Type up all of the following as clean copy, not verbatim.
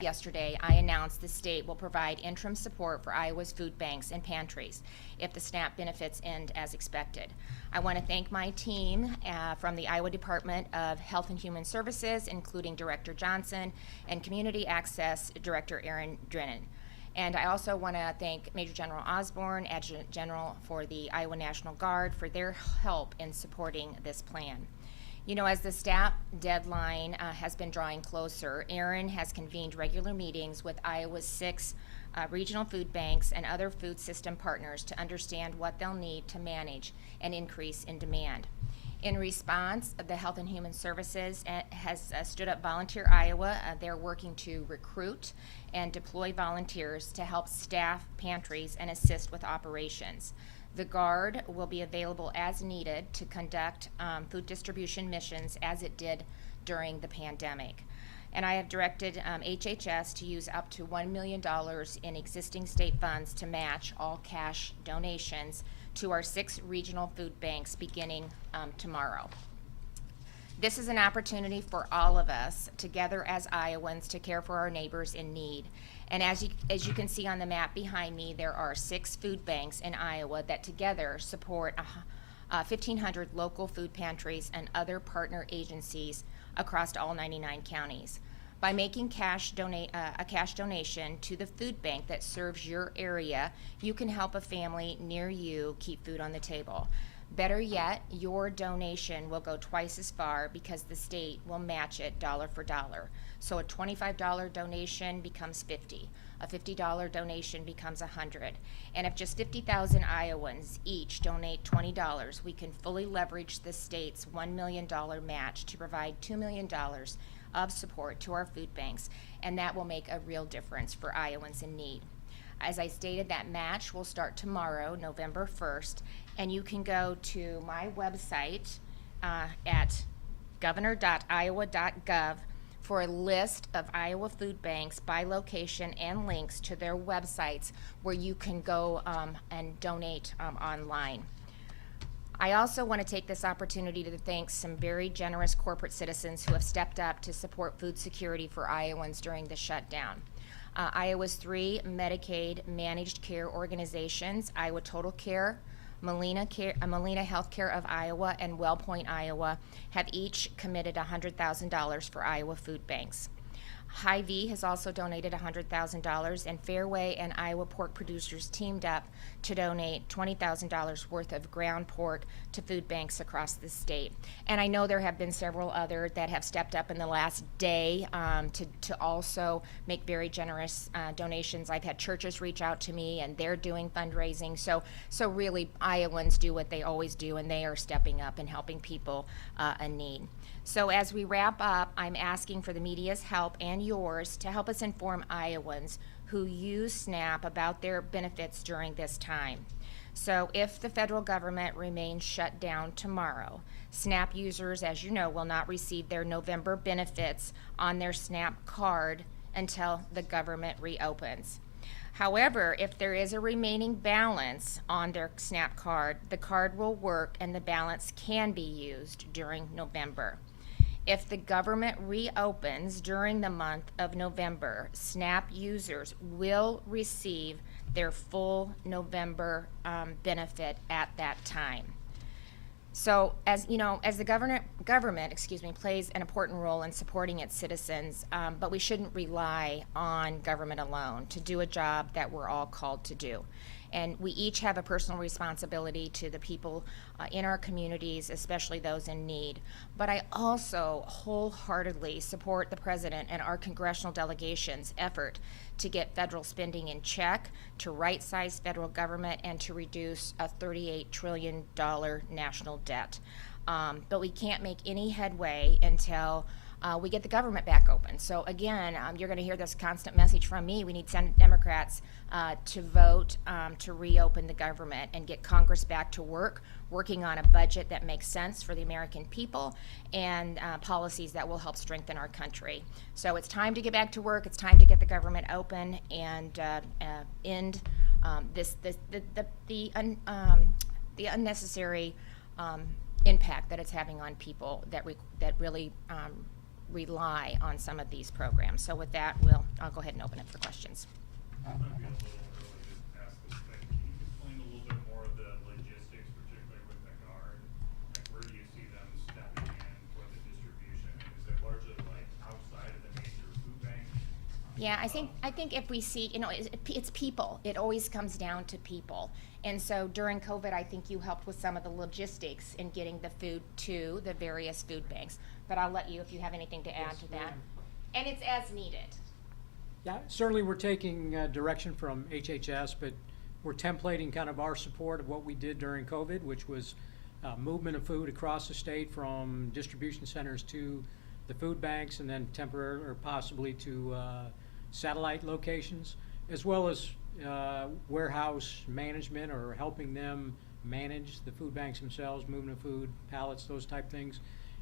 Yesterday, I announced the state will provide interim support for Iowa's food banks and pantries if the SNAP benefits end as expected. I want to thank my team from the Iowa Department of Health and Human Services, including Director Johnson and Community Access Director Aaron Drennan. And I also want to thank Major General Osborne, Adjutant General for the Iowa National Guard, for their help in supporting this plan. You know, as the SNAP deadline has been drawing closer, Aaron has convened regular meetings with Iowa's 6 regional food banks and other food system partners to understand what they'll need to manage an increase in demand. In response, the Health and Human Services has stood up Volunteer Iowa. They're working to recruit and deploy volunteers to help staff pantries and assist with operations. The Guard will be available as needed to conduct food distribution missions as it did during the pandemic. And I have directed HHS to use up to $1 million in existing state funds to match all cash donations to our 6 regional food banks beginning tomorrow. This is an opportunity for all of us together as Iowans to care for our neighbors in need. And as you can see on the map behind me, there are 6 food banks in Iowa that together support 1,500 local food pantries and other partner agencies across all 99 counties. By making a cash donation to the food bank that serves your area, you can help a family near you keep food on the table. Better yet, your donation will go twice as far because the state will match it dollar for dollar. So a $25 donation becomes $50. A $50 donation becomes $100. And if just 50,000 Iowans each donate $20, we can fully leverage the state's $1 million match to provide $2 million of support to our food banks, and that will make a real difference for Iowans in need. As I stated, that match will start tomorrow, November 1st, and you can go to my website at governor.iowa.gov for a list of Iowa food banks by location and links to their websites where you can go and donate online. I also want to take this opportunity to thank some very generous corporate citizens who have stepped up to support food security for Iowans during the shutdown. Iowa's 3 Medicaid managed care organizations, Iowa Total Care, Molina Healthcare of Iowa, and WellPoint Iowa, have each committed $100,000 for Iowa food banks. Hy-Vee has also donated $100,000, and Fairway and Iowa pork producers teamed up to donate $20,000 worth of ground pork to food banks across the state. And I know there have been several other that have stepped up in the last day to also make very generous donations. I've had churches reach out to me, and they're doing fundraising. So really, Iowans do what they always do, and they are stepping up and helping people in need. So as we wrap up, I'm asking for the media's help and yours to help us inform Iowans who use SNAP about their benefits during this time. So if the federal government remains shut down tomorrow, SNAP users, as you know, will not receive their November benefits on their SNAP card until the government reopens. However, if there is a remaining balance on their SNAP card, the card will work and the balance can be used during November. If the government reopens during the month of November, SNAP users will receive their full November benefit at that time. So, as you know, as the government plays an important role in supporting its citizens, but we shouldn't rely on government alone to do a job that we're all called to do. And we each have a personal responsibility to the people in our communities, especially those in need. But I also wholeheartedly support the President and our congressional delegation's effort to get federal spending in check, to right-size federal government, and to reduce a $38 trillion national debt. But we can't make any headway until we get the government back open. So again, you're going to hear this constant message from me. We need Senate Democrats to vote to reopen the government and get Congress back to work, working on a budget that makes sense for the American people and policies that will help strengthen our country. So it's time to get back to work. It's time to get the government open and end the unnecessary impact that it's having on people that really rely on some of these programs. So with that, I'll go ahead and open it for questions. It might be a little early to ask this, but can you explain a little bit more of the logistics, particularly with the guard? Like, where do you see them stepping in for the distribution? Is it largely like outside of the major food banks? Yeah, I think if we see, it's people. It always comes down to people. And so during COVID, I think you helped with some of the logistics in getting the food to the various food banks. But I'll let you, if you have anything to add to that. And it's as needed. Yeah, certainly we're taking direction from HHS, but we're templating kind of our support of what we did during COVID, which was movement of food across the state from distribution centers to the food banks, and then temporary or possibly to satellite locations, as well as warehouse management or helping them manage the food banks themselves, movement of food, pallets, those type things.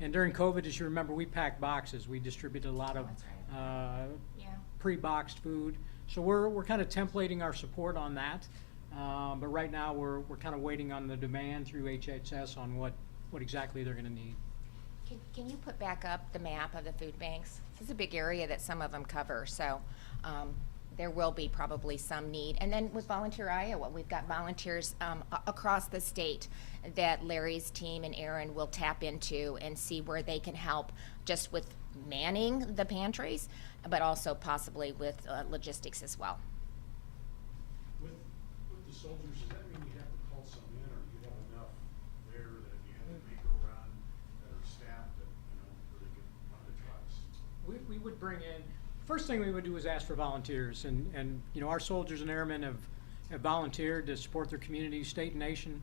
And during COVID, as you remember, we packed boxes. We distributed a lot of pre-boxed food. So we're kind of templating our support on that. But right now we're kind of waiting on the demand through HHS on what exactly they're going to need. Can you put back up the map of the food banks? This is a big area that some of them cover, so there will be probably some need. And then with Volunteer Iowa, we've got volunteers across the state that Larry's team and Aaron will tap into and see where they can help just with manning the pantries, but also possibly with logistics as well. With the soldiers, does that mean you have to call some in, or do you have enough there that if you had to make a run that are staffed that, where they could run the trucks? We would bring in, first thing we would do is ask for volunteers, and our soldiers and airmen have volunteered to support their communities, state and nation.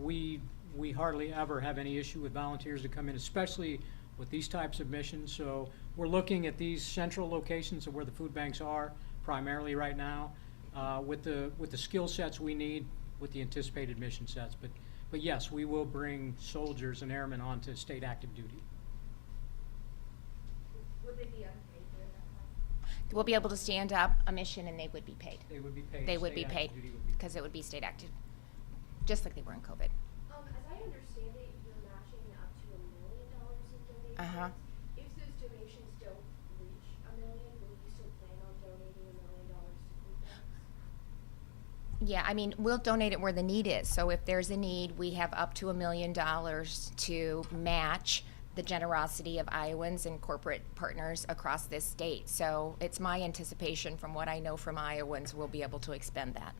We hardly ever have any issue with volunteers to come in, especially with these types of missions. So we're looking at these central locations of where the food banks are primarily right now, with the skill sets we need with the anticipated mission sets. But yes, we will bring soldiers and airmen onto state active duty. Would they be unpaid during that time? We'll be able to stand up a mission and they would be paid. They would be paid. They would be State paid active duty would be because it would be state active, just like they were in COVID. As I understand it, you're matching up to $1 million in donations. Uh-huh. If those donations don't reach $1 million, will you still plan on donating $1 million to food banks? Yeah, I mean, we'll donate it where the need is. So if there's a need, we have up to $1 million to match the generosity of Iowans and corporate partners across this state. So it's my anticipation from what I know from Iowans, we'll be able to expend that.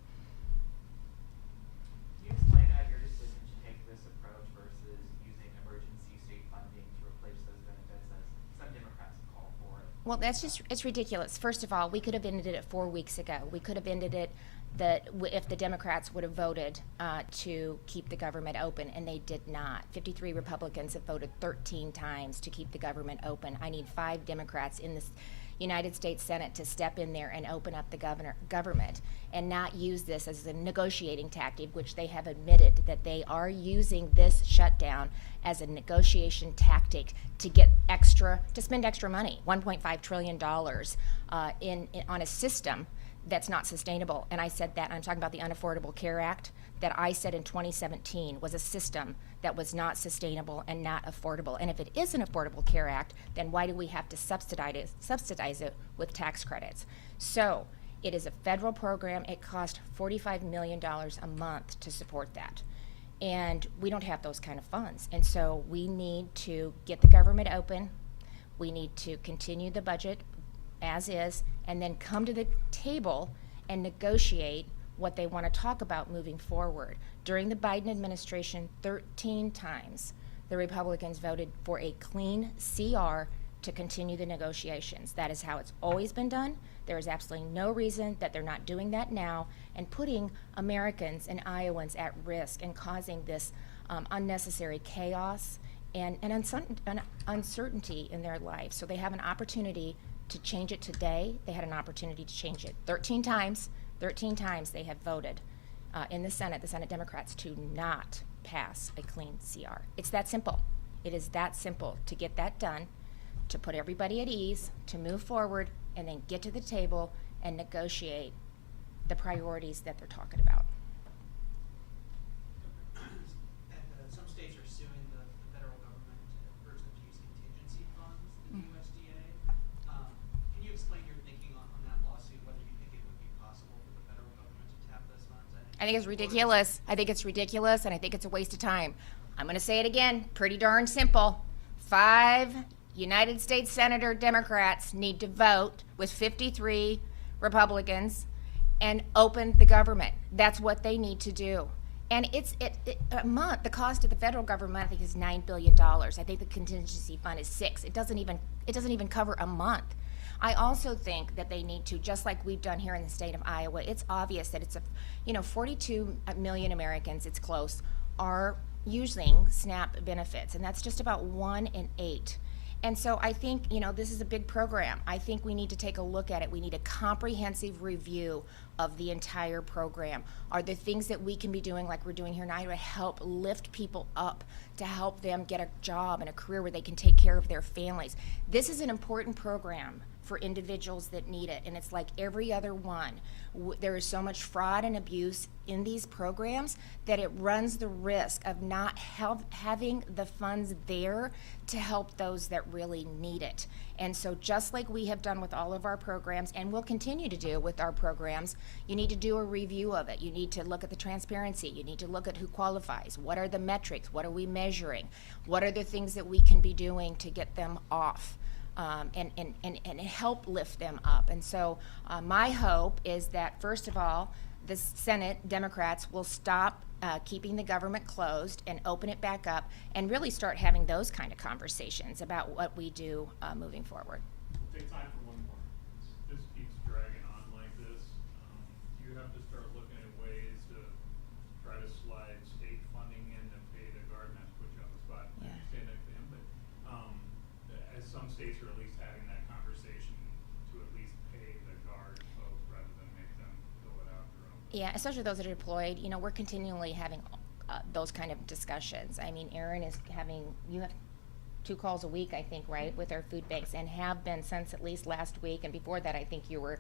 Can you explain your decision to take this approach versus using emergency state funding to replace those benefits as some Democrats have called for? Well, it's ridiculous. First of all, we could have ended it 4 weeks ago. We could have ended it if the Democrats would have voted to keep the government open, and they did not. 53 Republicans have voted 13 times to keep the government open. I need 5 Democrats in the United States Senate to step in there and open up the government and not use this as a negotiating tactic, which they have admitted that they are using this shutdown as a negotiation tactic to spend extra money, $1.5 trillion on a system that's not sustainable. And I said that, I'm talking about the Unaffordable Care Act, that I said in 2017 was a system that was not sustainable and not affordable. And if it is an Affordable Care Act, then why do we have to subsidize it with tax credits? So it is a federal program. It cost $45 million a month to support that. And we don't have those kind of funds. And so we need to get the government open. We need to continue the budget as is, and then come to the table and negotiate what they want to talk about moving forward. During the Biden administration, 13 times the Republicans voted for a clean CR to continue the negotiations. That is how it's always been done. There is absolutely no reason that they're not doing that now and putting Americans and Iowans at risk and causing this unnecessary chaos and uncertainty in their life. So they have an opportunity to change it today. They had an opportunity to change it 13 times. 13 times they have voted in the Senate Democrats, to not pass a clean CR. It's that simple. It is that simple to get that done, to put everybody at ease, to move forward, and then get to the table and negotiate the priorities that they're talking about. And some states are suing the federal government to urge them to use contingency funds. think it's ridiculous. I think it's ridiculous, and I think it's a waste of time. I'm going to say it again, pretty darn simple. 5 United States Senator Democrats need to vote with 53 Republicans and open the government. That's what they need to do. And a month, the cost of the federal government, I think, is $9 billion. I think the contingency fund is 6. It doesn't even cover a month. I also think that they need to, just like we've done here in the state of Iowa, it's obvious that 42 million Americans, it's close, are using SNAP benefits, and that's just about 1 in 8. And so I think, this is a big program. I think we need to take a look at it. We need a comprehensive review of the entire program. Are there things that we can be doing, like we're doing here in Iowa, to help lift people up, to help them get a job and a career where they can take care of their families? This is an important program for individuals that need it, and it's like every other one. There is so much fraud and abuse in these programs that it runs the risk of not having the funds there to help those that really need it. And so just like we have done with all of our programs, and will continue to do with our programs, you need to do a review of it. You need to look at the transparency. You need to look at who qualifies. What are the metrics? What are we measuring? What are the things that we can be doing to get them off? And help lift them up. And so my hope is that, first of all, the Senate Democrats will stop keeping the government closed and open it back up and really start having those kind of conversations about what we do moving forward. We'll take time for one more. This keeps dragging on like this. You have to start looking at ways to try to slide state funding in to pay the guard, not to put you on the spot. Yeah. You say next to him, but as some states are at least having that conversation to at least pay the guard folks rather than make them fill it out their own. Yeah, especially those that are deployed. We're continually having those kind of discussions. I mean, Erin is you have 2 calls a week, I think, right, with our food banks, and have been since at least last week. And before that, I think you were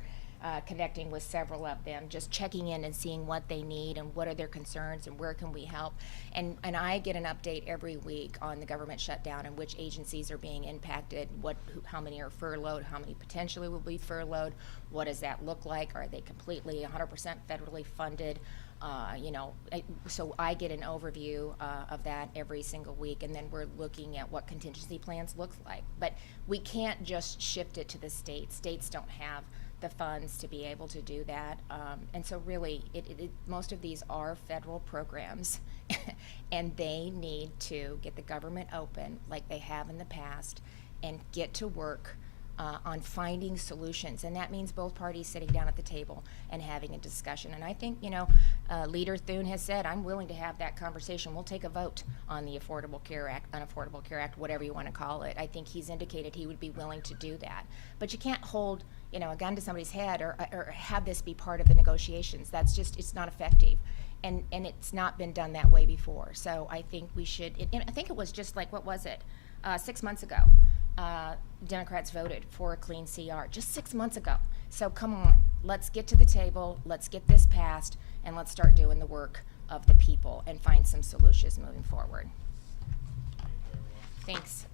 connecting with several of them, just checking in and seeing what they need and what are their concerns and where can we help. And I get an update every week on the government shutdown and which agencies are being impacted, how many are furloughed, how many potentially will be furloughed, what does that look like, are they completely 100% federally funded? So I get an overview of that every single week, and then we're looking at what contingency plans looks like. But we can't just shift it to the states. States don't have the funds to be able to do that. And so really, most of these are federal programs, and they need to get the government open like they have in the past and get to work on finding solutions. And that means both parties sitting down at the table and having a discussion. And I think, Leader Thune has said, I'm willing to have that conversation. We'll take a vote on the Affordable Care Act, Unaffordable Care Act, whatever you want to call it. I think he's indicated he would be willing to do that. But you can't hold a gun to somebody's head or have this be part of the negotiations. That's just, it's not effective. And it's not been done that way before. So I think we should, I think it was just like, what was it, 6 months ago, Democrats voted for a clean CR, just 6 months ago. So come on, let's get to the table, let's get this passed, and let's start doing the work of the people and find some solutions moving forward. Thanks.